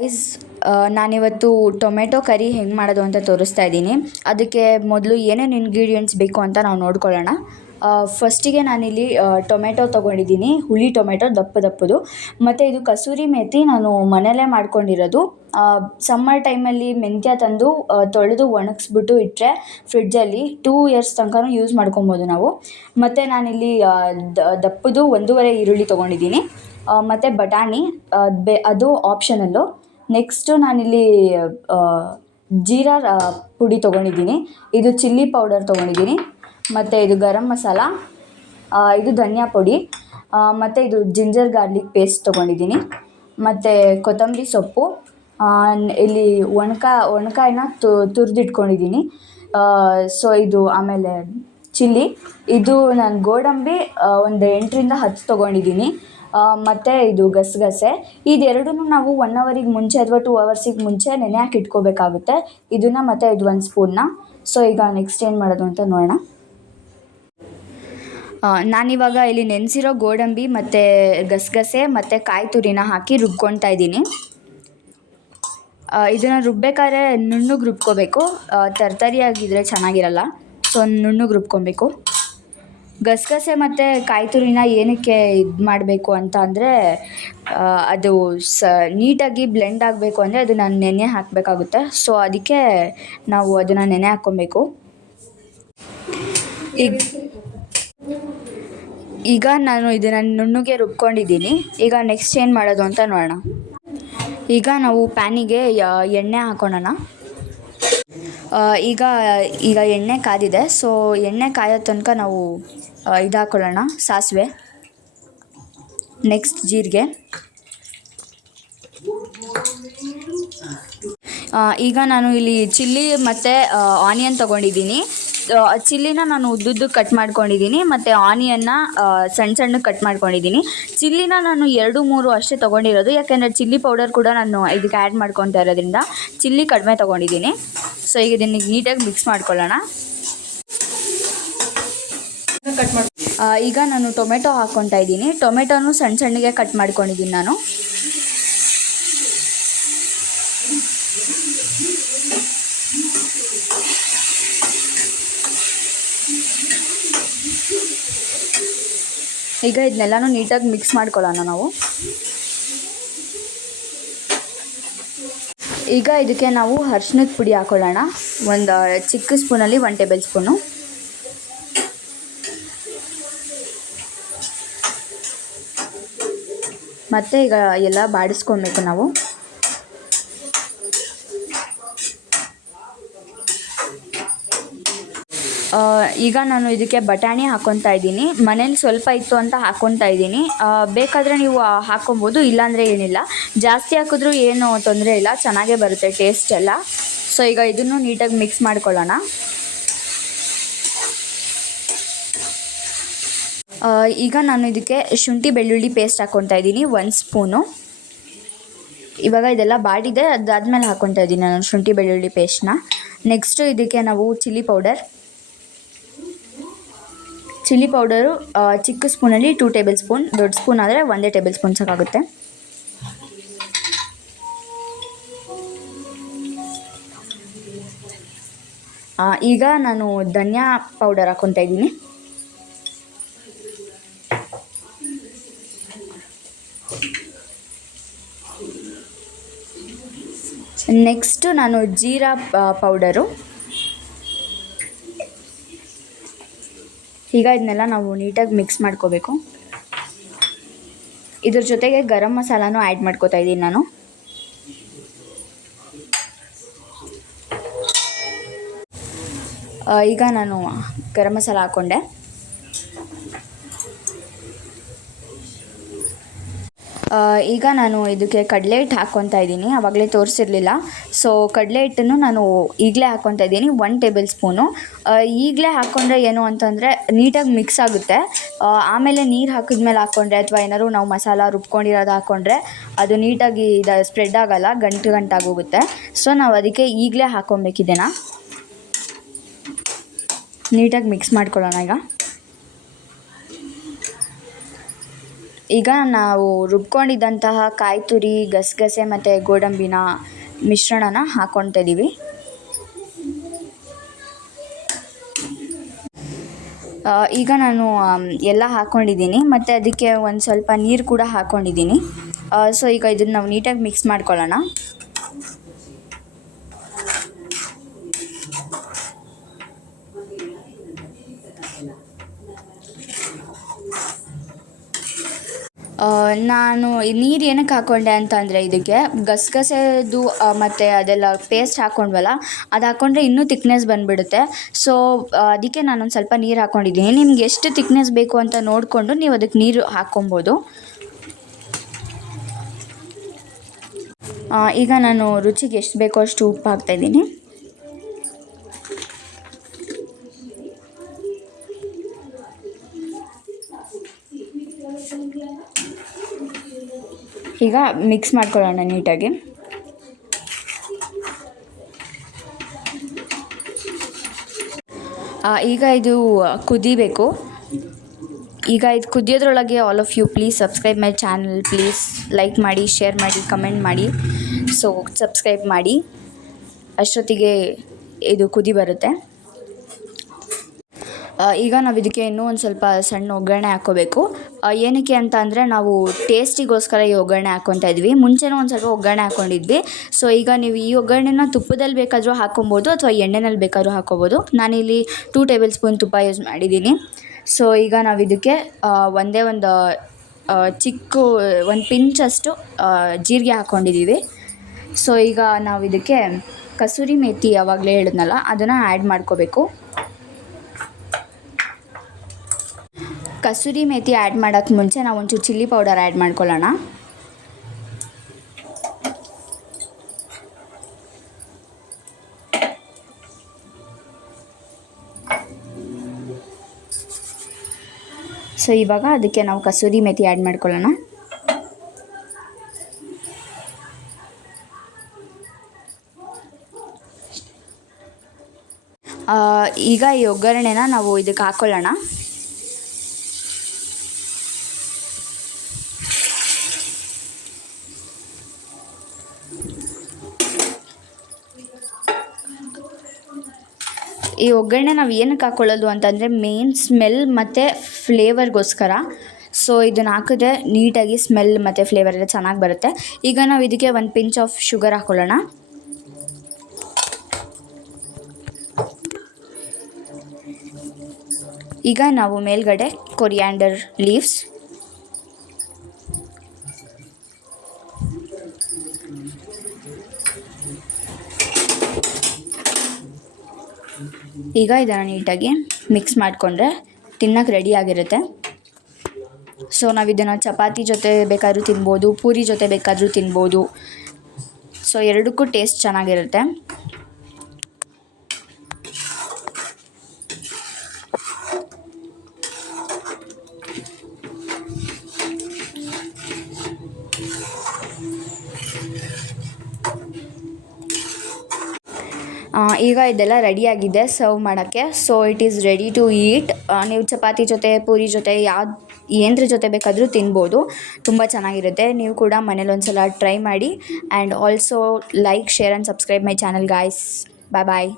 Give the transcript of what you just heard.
Guys, ನಾನಿವತ್ತು tomato ಕರಿ ಹೆಂಗೆ ಮಾಡೋದು ಅಂತ ತೋರಿಸ್ತಾ ಇದ್ದೀನಿ. ಅದಕ್ಕೆ ಮೊದಲು ಏನೇನು ಇಂಗ್ರೀಡಿಯೆಂಟ್ಸ್ ಬೇಕು ಅಂತ ನಾವು ನೋಡ್ಕೊಳ್ಳೋಣ. ಫಸ್ಟಿಗೆ ನಾನಿಲ್ಲಿ ಟೊಮೆಟೊ ತೊಗೊಂಡಿದ್ದೀನಿ, ಹುಳಿ ಟೊಮೆಟೊ ದಪ್ಪದು. ಮತ್ತು ಇದು ಕಸೂರಿ ಮೇಥಿ ನಾನು ಮನೆಯಲ್ಲೇ ಮಾಡ್ಕೊಂಡಿರೋದು. ಸಮ್ಮರ್ ಟೈಮಲ್ಲಿ ಮೆಂತ್ಯ ತಂದು ತೊಳೆದು ಒಣಗಿಸ್ಬಿಟ್ಟು ಇಟ್ಟರೆ ಫ್ರಿಡ್ಜಲ್ಲಿ 2 ಇಯರ್ಸ್ ತನಕನೂ ಯೂಸ್ ಮಾಡ್ಕೊಬೋದು ನಾವು. ಮತ್ತು ನಾನಿಲ್ಲಿ ದಪ್ಪದು 1.5 ಈರುಳ್ಳಿ ತೊಗೊಂಡಿದ್ದೀನಿ. ಮತ್ತು ಬಟಾಣಿ ಅದು ಆಪ್ಷನಲ್ಲು. ನೆಕ್ಸ್ಟು ನಾನಿಲ್ಲಿ ಜೀರಾ ಪುಡಿ ತೊಗೊಂಡಿದ್ದೀನಿ, ಇದು ಚಿಲ್ಲಿ ಪೌಡರ್ ತೊಗೊಂಡಿದ್ದೀನಿ, ಮತ್ತು ಇದು ಗರಂ ಮಸಾಲ, ಇದು ಧನಿಯಾ ಪುಡಿ, ಮತ್ತು ಇದು ಜಿಂಜರ್ ಗಾರ್ಲಿಕ್ ಪೇಸ್ಟ್ ತೊಗೊಂಡಿದ್ದೀನಿ, ಮತ್ತು ಕೊತ್ತಂಬರಿ ಸೊಪ್ಪು, ಇಲ್ಲಿ ಒಣಕಾಯಿನ ತುರಿದಿಟ್ಕೊಂಡಿದ್ದೀನಿ. ಸೊ ಇದು ಆಮೇಲೆ ಚಿಲ್ಲಿ, ಇದು ನಾನು ಗೋಡಂಬಿ ಒಂದು 8ರಿಂದ 10 ತೊಗೊಂಡಿದ್ದೀನಿ. ಮತ್ತು ಇದು ಗಸಗಸೆ. ಇದೆರಡನ್ನೂ ನಾವು 1 ಅವರಿಗೆ ಮುಂಚೆ ಅಥವಾ 2 ಅವರ್ಸಿಗೆ ಮುಂಚೆ ನೆನೆ ಹಾಕಿ ಇಟ್ಕೋಬೇಕಾಗುತ್ತೆ ಇದನ್ನು, ಮತ್ತು ಇದು 1 ಸ್ಪೂನ್ನ. ಸೊ ಈಗ ನೆಕ್ಸ್ಟ್ ಏನು ಮಾಡೋದು ಅಂತ ನೋಡೋಣ. ನಾನಿವಾಗ ಇಲ್ಲಿ ನೆನೆಸಿರೋ ಗೋಡಂಬಿ ಮತ್ತು ಗಸಗಸೆ ಮತ್ತು ಕಾಯಿ ತುರಿನ ಹಾಕಿ ರುಬ್ಕೊಳ್ತಾ ಇದ್ದೀನಿ. ಇದನ್ನು ರುಬ್ಬೇಕಾದ್ರೆ ನುಣ್ಣಗೆ ರುಬ್ಕೋಬೇಕು, ತರ್ತರಿಯಾಗಿದ್ದರೆ ಚೆನ್ನಾಗಿರಲ್ಲ. ಸೊ ನುಣ್ಣಗೆ ರುಬ್ಕೊಬೇಕು. ಗಸಗಸೆ ಮತ್ತು ಕಾಯಿ ತುರಿನ ಏನಕ್ಕೆ ಇದು ಮಾಡಬೇಕು ಅಂತ ಅಂದರೆ, ಅದು ನೀಟಾಗಿ ಬ್ಲೆಂಡ್ ಆಗಬೇಕು ಅಂದರೆ ಅದನ್ನು ನೆನೆ ಹಾಕಬೇಕಾಗುತ್ತೆ. ಸೊ ಅದಕ್ಕೆ ನಾವು ಅದನ್ನು ನೆನೆ ಹಾಕ್ಕೊಬೇಕು. ಈಗ ನಾನು ಇದನ್ನು ನುಣ್ಣಗೆ ರುಬ್ಕೊಂಡಿದ್ದೀನಿ. ಈಗ ನೆಕ್ಸ್ಟ್ ಏನು ಮಾಡೋದು ಅಂತ ನೋಡೋಣ. ಈಗ ನಾವು ಪ್ಯಾನಿಗೆ ಎಣ್ಣೆ ಹಾಕ್ಕೊಳ್ಳೋಣ. ಈಗ ಎಣ್ಣೆ ಕಾದಿದೆ. ಸೊ ಎಣ್ಣೆ ಕಾಯೋ ತನಕ ನಾವು ಇದು ಹಾಕ್ಕೊಳ್ಳೋಣ, ಸಾಸಿವೆ, ನೆಕ್ಸ್ಟ್ ಜೀರಿಗೆ. ಈಗ ನಾನು ಇಲ್ಲಿ ಚಿಲ್ಲಿ ಮತ್ತು ಆನಿಯನ್ ತೊಗೊಂಡಿದ್ದೀನಿ. ಚಿಲ್ಲಿನ ನಾನು ಉದ್ದುದ್ದಕ್ಕೆ ಕಟ್ ಮಾಡ್ಕೊಂಡಿದ್ದೀನಿ, ಮತ್ತು ಆನಿಯನ್ನ ಸಣ್ಣಗೆ ಕಟ್ ಮಾಡ್ಕೊಂಡಿದ್ದೀನಿ. ಚಿಲ್ಲಿನ ನಾನು 2-3 ಅಷ್ಟೇ ತೊಗೊಂಡಿರೋದು, ಯಾಕೆಂದರೆ ಚಿಲ್ಲಿ ಪೌಡರ್ ಕೂಡ ನಾನು ಇದಕ್ಕೆ ಆ್ಯಡ್ ಮಾಡ್ಕೊತಾ ಇರೋದ್ರಿಂದ ಚಿಲ್ಲಿ ಕಡಿಮೆ ತೊಗೊಂಡಿದ್ದೀನಿ. ಸೊ ಈಗ ಇದನ್ನು ನೀಟಾಗಿ ಮಿಕ್ಸ್ ಮಾಡ್ಕೊಳ್ಳೋಣ. ಈಗ ನಾನು ಟೊಮೆಟೊ ಹಾಕ್ಕೊತಾ ಇದ್ದೀನಿ. ಟೊಮೆಟೊನು ಸಣ್ಣಗೆ ಕಟ್ ಮಾಡ್ಕೊಂಡಿದ್ದೀನಿ ನಾನು. ಈಗ ಇದನ್ನೆಲ್ಲನೂ ನೀಟಾಗಿ ಮಿಕ್ಸ್ ಮಾಡ್ಕೊಳ್ಳೋಣ ನಾವು. ಈಗ ಇದಕ್ಕೆ ನಾವು ಅರಿಶಿಣದ ಪುಡಿ ಹಾಕ್ಕೊಳ್ಳೋಣ. ಒಂದು ಚಿಕ್ಕ ಸ್ಪೂನಲ್ಲಿ 1 ಟೇಬಲ್ ಸ್ಪೂನು. ಮತ್ತು ಈಗ ಎಲ್ಲ ಬಾಡಿಸ್ಕೊಬೇಕು ನಾವು. ಈಗ ನಾನು ಇದಕ್ಕೆ ಬಟಾಣಿ ಹಾಕ್ಕೊತಾ ಇದ್ದೀನಿ. ಮನೇಲಿ ಸ್ವಲ್ಪ ಇತ್ತು ಅಂತ ಹಾಕ್ಕೊತಾ ಇದ್ದೀನಿ. ಬೇಕಾದರೆ ನೀವು ಹಾಕ್ಕೊಬೋದು, ಇಲ್ಲಾಂದರೆ ಏನಿಲ್ಲ. ಜಾಸ್ತಿ ಹಾಕಿದ್ರೂ ಏನು ತೊಂದರೆ ಇಲ್ಲ, ಚೆನ್ನಾಗೇ ಬರುತ್ತೆ ಟೇಸ್ಟ್ ಎಲ್ಲ. ಸೊ ಈಗ ಇದನ್ನು ನೀಟಾಗಿ ಮಿಕ್ಸ್ ಮಾಡ್ಕೊಳ್ಳೋಣ. ಈಗ ನಾನು ಇದಕ್ಕೆ ಶುಂಠಿ ಬೆಳ್ಳುಳ್ಳಿ ಪೇಸ್ಟ್ ಹಾಕ್ಕೊತಾ ಇದ್ದೀನಿ, 1 ಸ್ಪೂನು. ಇವಾಗ ಇದೆಲ್ಲ ಬಾಡಿದೆ, ಅದಾದಮೇಲೆ ಹಾಕ್ಕೊತಾ ಇದ್ದೀನಿ ನಾನು ಶುಂಠಿ ಬೆಳ್ಳುಳ್ಳಿ ಪೇಸ್ಟ್ನ. ನೆಕ್ಸ್ಟು ಇದಕ್ಕೆ ನಾವು ಚಿಲ್ಲಿ ಪೌಡರು ಚಿಕ್ಕ ಸ್ಪೂನಲ್ಲಿ 2 ಟೇಬಲ್ ಸ್ಪೂನ್, ದೊಡ್ಡ ಸ್ಪೂನ್ ಆದರೆ 1 ಟೇಬಲ್ ಸ್ಪೂನ್ ಸಾಕಾಗುತ್ತೆ. ಈಗ ನಾನು ಧನಿಯಾ ಪೌಡರ್ ಹಾಕ್ಕೊತಾ ಇದ್ದೀನಿ. ನೆಕ್ಸ್ಟು ನಾನು ಜೀರಾ ಪೌಡರು. ಈಗ ಇದನ್ನೆಲ್ಲ ನಾವು ನೀಟಾಗಿ ಮಿಕ್ಸ್ ಮಾಡ್ಕೋಬೇಕು. ಇದ್ರ ಜೊತೆಗೆ ಗರಂ ಮಸಾಲಾನು ಆ್ಯಡ್ ಮಾಡ್ಕೋತಾ ಇದ್ದೀನಿ ನಾನು. ಈಗ ನಾನು ಗರಂ ಮಸಾಲ ಹಾಕ್ಕೊಂಡೆ. ಈಗ ನಾನು ಇದಕ್ಕೆ ಕಡಲೆ ಹಿಟ್ಟು ಹಾಕ್ಕೊತಾ ಇದ್ದೀನಿ, ಆವಾಗಲೇ ತೋರಿಸಿರಲಿಲ್ಲ. ಸೊ ಕಡಲೆ ಹಿಟ್ಟನ್ನು ನಾನು ಈಗಲೇ ಹಾಕ್ಕೊತಾ ಇದ್ದೀನಿ, 1 ಟೇಬಲ್ ಸ್ಪೂನು. ಈಗಲೇ ಹಾಕ್ಕೊಂಡ್ರೆ ಏನು ಅಂತಂದರೆ ನೀಟಾಗಿ ಮಿಕ್ಸ್ ಆಗುತ್ತೆ. ಆಮೇಲೆ ನೀರು ಹಾಕಿದ್ಮೇಲೆ ಹಾಕ್ಕೊಂಡ್ರೆ ಅಥವಾ ಏನಾದ್ರು ನಾವು ಮಸಾಲ ರುಬ್ಕೊಂಡಿರೋದು ಹಾಕ್ಕೊಂಡ್ರೆ ಅದು ನೀಟಾಗಿ ಸ್ಪ್ರೆಡ್ ಆಗೋಲ್ಲ, ಗಂಟಾಗೋಗುತ್ತೆ. ಸೊ ನಾವು ಅದಕ್ಕೆ ಈಗಲೇ ಹಾಕ್ಕೊಬೇಕಿದೆನಾ. ನೀಟಾಗಿ ಮಿಕ್ಸ್ ಮಾಡ್ಕೊಳ್ಳೋಣ. ಈಗ ಈಗ ನಾವು ರುಬ್ಕೊಂಡಿದ್ದಂತಹ ಕಾಯಿ ತುರಿ, ಗಸಗಸೆ ಮತ್ತು ಗೋಡಂಬಿನ ಮಿಶ್ರಣನ ಹಾಕ್ಕೊಳ್ತಾ ಇದ್ದೀವಿ. ಈಗ ನಾನು ಎಲ್ಲ ಹಾಕ್ಕೊಂಡಿದ್ದೀನಿ ಮತ್ತು ಅದಕ್ಕೆ ಒಂದು ಸ್ವಲ್ಪ ನೀರು ಕೂಡ ಹಾಕ್ಕೊಂಡಿದ್ದೀನಿ. ಸೊ ಈಗ ಇದನ್ನು ನಾವು ನೀಟಾಗಿ ಮಿಕ್ಸ್ ಮಾಡ್ಕೊಳ್ಳೋಣ. ನಾನು ನೀರು ಏನಕ್ಕೆ ಹಾಕ್ಕೊಂಡೆ ಅಂತ ಅಂದರೆ ಇದಕ್ಕೆ ಗಸಗಸೆದು ಮತ್ತು ಅದೆಲ್ಲ ಪೇಸ್ಟ್ ಹಾಕ್ಕೊಂಡ್ವಲ್ಲ, ಅದು ಹಾಕ್ಕೊಂಡ್ರೆ ಇನ್ನೂ ತಿಕ್ನೆಸ್ ಬಂದುಬಿಡುತ್ತೆ. ಸೊ ಅದಕ್ಕೆ ನಾನೊಂದು ಸ್ವಲ್ಪ ನೀರು ಹಾಕ್ಕೊಂಡಿದ್ದೀನಿ. ನಿಮ್ಗೆ ಎಷ್ಟು ತಿಕ್ನೆಸ್ ಬೇಕು ಅಂತ ನೋಡಿಕೊಂಡು ನೀವು ಅದಕ್ಕೆ ನೀರು ಹಾಕ್ಕೊಬೋದು. ಈಗ ನಾನು ರುಚಿಗೆ ಎಷ್ಟು ಬೇಕೋ ಅಷ್ಟು ಉಪ್ಪು ಹಾಕ್ತಾಯಿದ್ದೀನಿ. ಈಗ ಮಿಕ್ಸ್ ಮಾಡ್ಕೊಳ್ಳೋಣ ನೀಟಾಗಿ. ಈಗ ಇದು ಕುದಿಬೇಕು. ಈಗ ಇದು ಕುದಿಯೋದ್ರೊಳಗೆ all of you please subscribe my channel, please like ಮಾಡಿ, ಶೇರ್ ಮಾಡಿ, ಕಮೆಂಟ್ ಮಾಡಿ. ಸೊ ಸಬ್ಸ್ಕ್ರೈಬ್ ಮಾಡಿ. ಅಷ್ಟೊತ್ತಿಗೆ ಇದು ಕುದಿ ಬರುತ್ತೆ. ಈಗ ನಾವು ಇದಕ್ಕೆ ಇನ್ನೂ ಒಂದು ಸ್ವಲ್ಪ ಸಣ್ಣ ಒಗ್ಗರಣೆ ಹಾಕ್ಕೋಬೇಕು. ಏನಕ್ಕೆ ಅಂತ ಅಂದರೆ ನಾವು ಟೇಸ್ಟಿಗೋಸ್ಕರ ಈ ಒಗ್ಗರಣೆ ಹಾಕ್ಕೊತಾ ಇದ್ವಿ. ಮುಂಚೆನೂ ಒಂದು ಸ್ವಲ್ಪ ಒಗ್ಗರಣೆ ಹಾಕ್ಕೊಂಡಿದ್ವಿ. ಸೊ ಈಗ ನೀವು ಈ ಒಗ್ಗರಣೆನ ತುಪ್ಪದಲ್ಲಿ ಬೇಕಾದರೂ ಹಾಕ್ಕೊಬೋದು ಅಥವಾ ಎಣ್ಣೆನಲ್ಲಿ ಬೇಕಾದ್ರೂ ಹಾಕ್ಕೋಬೋದು. ನಾನಿಲ್ಲಿ 2 ಟೇಬಲ್ ಸ್ಪೂನ್ ತುಪ್ಪ ಯೂಸ್ ಮಾಡಿದ್ದೀನಿ. ಸೊ ಈಗ ನಾವು ಇದಕ್ಕೆ ಒಂದೇ ಒಂದು ಚಿಕ್ಕ ಒಂದು ಪಿಂಚಷ್ಟು ಜೀರಿಗೆ ಹಾಕ್ಕೊಂಡಿದ್ದೀವಿ. ಸೊ ಈಗ ನಾವು ಇದಕ್ಕೆ ಕಸೂರಿ ಮೇಥಿ ಯಾವಾಗಲೇ ಹೇಳಿದ್ನಲ್ಲ ಅದನ್ನು ಆ್ಯಡ್ ಮಾಡ್ಕೋಬೇಕು. ಕಸೂರಿ ಮೇಥಿ ಆ್ಯಡ್ ಮಾಡೋಕ್ಕೆ ಮುಂಚೆ ನಾವು ಒಂಚೂರು ಚಿಲ್ಲಿ ಪೌಡರ್ ಆ್ಯಡ್ ಮಾಡ್ಕೊಳ್ಳೋಣ. ಸೊ ಇವಾಗ ಅದಕ್ಕೆ ನಾವು ಕಸೂರಿ ಮೇಥಿ ಆ್ಯಡ್ ಮಾಡ್ಕೊಳ್ಳೋಣ. ಈಗ ಈ ಒಗ್ಗರಣೆನ ನಾವು ಇದಕ್ಕೆ ಹಾಕ್ಕೊಳ್ಳೋಣ. ಈ ಒಗ್ಗರಣೆ ನಾವು ಏನಕ್ಕೆ ಹಾಕ್ಕೊಳ್ಳೋದು ಅಂತಂದರೆ ಮೇನ್ ಸ್ಮೆಲ್ ಮತ್ತು ಫ್ಲೇವರ್ಗೋಸ್ಕರ. ಸೊ ಇದನ್ನು ಹಾಕಿದ್ರೆ ನೀಟಾಗಿ ಸ್ಮೆಲ್ ಮತ್ತು ಫ್ಲೇವರ್ ಎಲ್ಲ ಚೆನ್ನಾಗಿ ಬರುತ್ತೆ. ಈಗ ನಾವು ಇದಕ್ಕೆ ಒಂದು ಪಿಂಚ್ ಆಫ್ ಶುಗರ್ ಹಾಕ್ಕೊಳ್ಳೋಣ. ಈಗ ನಾವು ಮೇಲ್ಗಡೆ ಕೊರಿಯಾಂಡರ್ ಲೀವ್ಸ್, ಈಗ ಇದನ್ನು ನೀಟಾಗಿ ಮಿಕ್ಸ್ ಮಾಡಿಕೊಂಡ್ರೆ ತಿನ್ನೋಕ್ಕೆ ರೆಡಿಯಾಗಿರುತ್ತೆ. ಸೊ ನಾವು ಇದನ್ನು ಚಪಾತಿ ಜೊತೆ ಬೇಕಾದರೂ ತಿನ್ಬೋದು, ಪೂರಿ ಜೊತೆ ಬೇಕಾದರೂ ತಿನ್ಬೋದು. ಸೊ ಎರಡಕ್ಕೂ ಟೇಸ್ಟ್ ಚೆನ್ನಾಗಿರುತ್ತೆ. ಈಗ ಇದೆಲ್ಲ ರೆಡಿಯಾಗಿದೆ ಸರ್ವ್ ಮಾಡೋಕ್ಕೆ. So it is ready to eat. ನೀವು ಚಪಾತಿ ಜೊತೆ, ಪೂರಿ ಜೊತೆ, ಏನರ ಜೊತೆ ಬೇಕಾದರೂ ತಿನ್ಬೋದು. ತುಂಬ ಚೆನ್ನಾಗಿರುತ್ತೆ. ನೀವು ಕೂಡ ಮನೇಲಿ ಒಂದು ಸಲ ಟ್ರೈ ಮಾಡಿ. And also like, share and subscribe my channel guys. Bye bye.